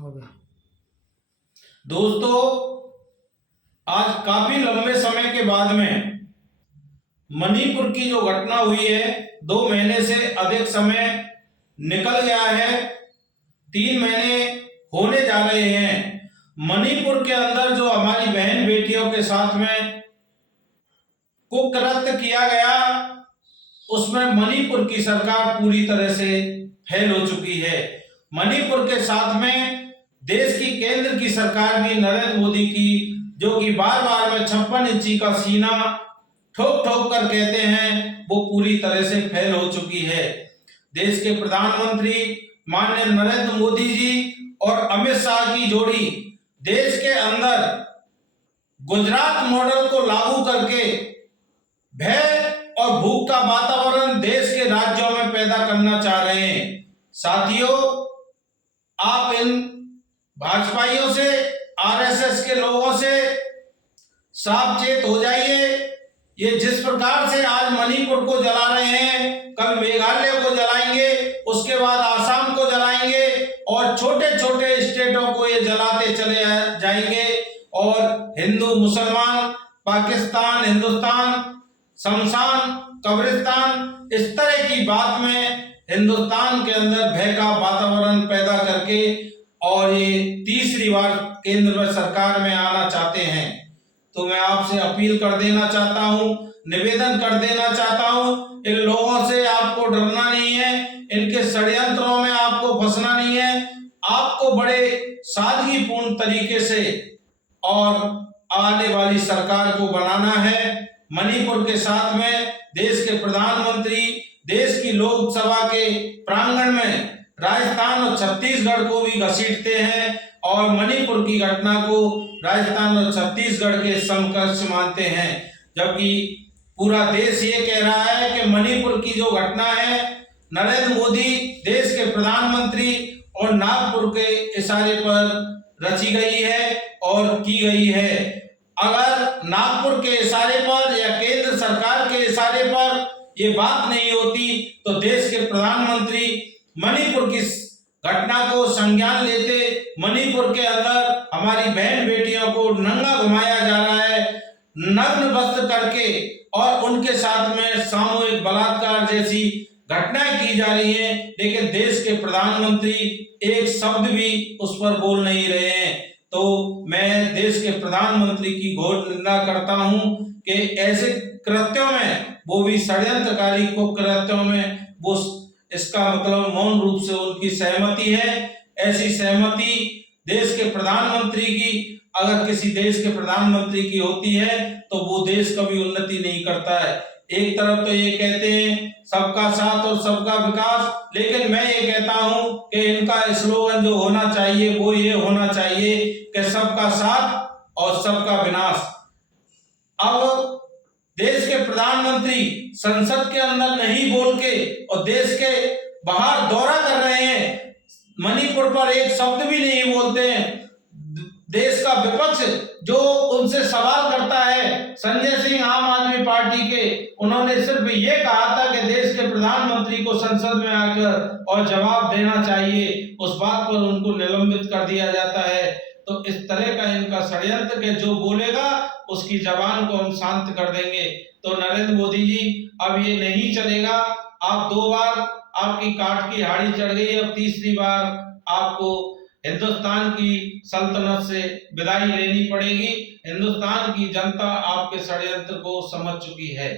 हो गया। दोस्तों, आज काफी लंबे समय के बाद में मणिपुर की जो घटना हुई है, 2 महीने से अधिक समय निकल गया है, 3 महीने होने जा रहे हैं। मणिपुर के अंदर जो हमारी बहन बेटियों के साथ में कुकृत्य किया गया, उसमें मणिपुर की सरकार पूरी तरह से फेल हो चुकी है। मणिपुर के साथ में देश की केंद्र की सरकार भी नरेंद्र मोदी की, जो कि बार बार में 56 इंची का सीना ठोक ठोक कर कहते हैं, वो पूरी तरह से फेल हो चुकी है। देश के प्रधानमंत्री माननीय नरेंद्र मोदी जी और अमित शाह की जोड़ी देश के अंदर गुजरात मॉडल को लागू करके भय और भूख का वातावरण देश के राज्यों में पैदा करना चाह रहे हैं। साथियों, आप इन भाजपाइयों से, आरएसएस के लोगों से सावचेत हो जाइए। ये जिस प्रकार से आज मणिपुर को जला रहे हैं, कल मेघालय को जलाएंगे, उसके बाद आसाम को जलाएंगे और छोटे छोटे स्टेटों को ये जलाते चले जाएंगे। और हिंदू मुसलमान, पाकिस्तान हिंदुस्तान, शमशान कब्रिस्तान, इस तरह की बात में हिंदुस्तान के अंदर भय का वातावरण पैदा करके और ये तीसरी बार केंद्र में सरकार में आना चाहते हैं। तो मैं आपसे अपील कर देना चाहता हूं, निवेदन कर देना चाहता हूं, इन लोगों से आपको डरना नहीं है, इनके षड्यंत्रों में आपको फंसना नहीं है। आपको बड़े सादगीपूर्ण तरीके से और आने वाली सरकार को बनाना है। मणिपुर के साथ में देश के प्रधानमंत्री देश की लोकसभा के प्रांगण में राजस्थान और छत्तीसगढ़ को भी घसीटते हैं और मणिपुर की घटना को राजस्थान और छत्तीसगढ़ के समकक्ष मानते हैं, जबकि पूरा देश ये कह रहा है कि मणिपुर की जो घटना है, नरेंद्र मोदी देश के प्रधानमंत्री और नागपुर के इशारे पर रची गई है और की गई है। अगर नागपुर के इशारे पर या केंद्र सरकार के इशारे पर ये बात नहीं होती तो देश के प्रधानमंत्री मणिपुर की घटना को संज्ञान लेते। मणिपुर के अंदर हमारी बहन बेटियों को नंगा घुमाया जा रहा है, नग्न वस्त्र करके, और उनके साथ में सामूहिक बलात्कार जैसी घटनाएं की जा रही हैं, लेकिन देश के प्रधानमंत्री एक शब्द भी उस पर बोल नहीं रहे हैं। तो मैं देश के प्रधानमंत्री की घोर निंदा करता हूं कि ऐसे कृत्यों में, वो भी षड्यंत्रकारी कुकृत्यों में, वो इसका मतलब मौन रूप से उनकी सहमति है। ऐसी सहमति देश के प्रधानमंत्री की, अगर किसी देश के प्रधानमंत्री की होती है तो वो देश कभी उन्नति नहीं करता है। एक तरफ तो ये कहते हैं सबका साथ और सबका विकास, लेकिन मैं ये कहता हूं कि इनका स्लोगन जो होना चाहिए वो ये होना चाहिए कि सबका साथ और सबका विनाश। अब देश के प्रधानमंत्री संसद के अंदर नहीं बोल के और देश के बाहर दौरा कर रहे हैं, मणिपुर पर एक शब्द भी नहीं बोलते हैं। देश का विपक्ष जो उनसे सवाल करता है, संजय सिंह आम आदमी पार्टी के, उन्होंने सिर्फ ये कहा था कि देश के प्रधानमंत्री को संसद में आकर और जवाब देना चाहिए, उस बात पर उनको निलंबित कर दिया जाता है। तो इस तरह का इनका षड्यंत्र के जो बोलेगा उसकी जबान को हम शांत कर देंगे। तो नरेंद्र मोदी जी, अब ये नहीं चलेगा। आप 2 बार आपकी काठ की हाड़ी चढ़ गई, अब तीसरी बार आपको हिंदुस्तान की सल्तनत से विदाई लेनी पड़ेगी। हिंदुस्तान की जनता आपके षड्यंत्र को समझ चुकी है।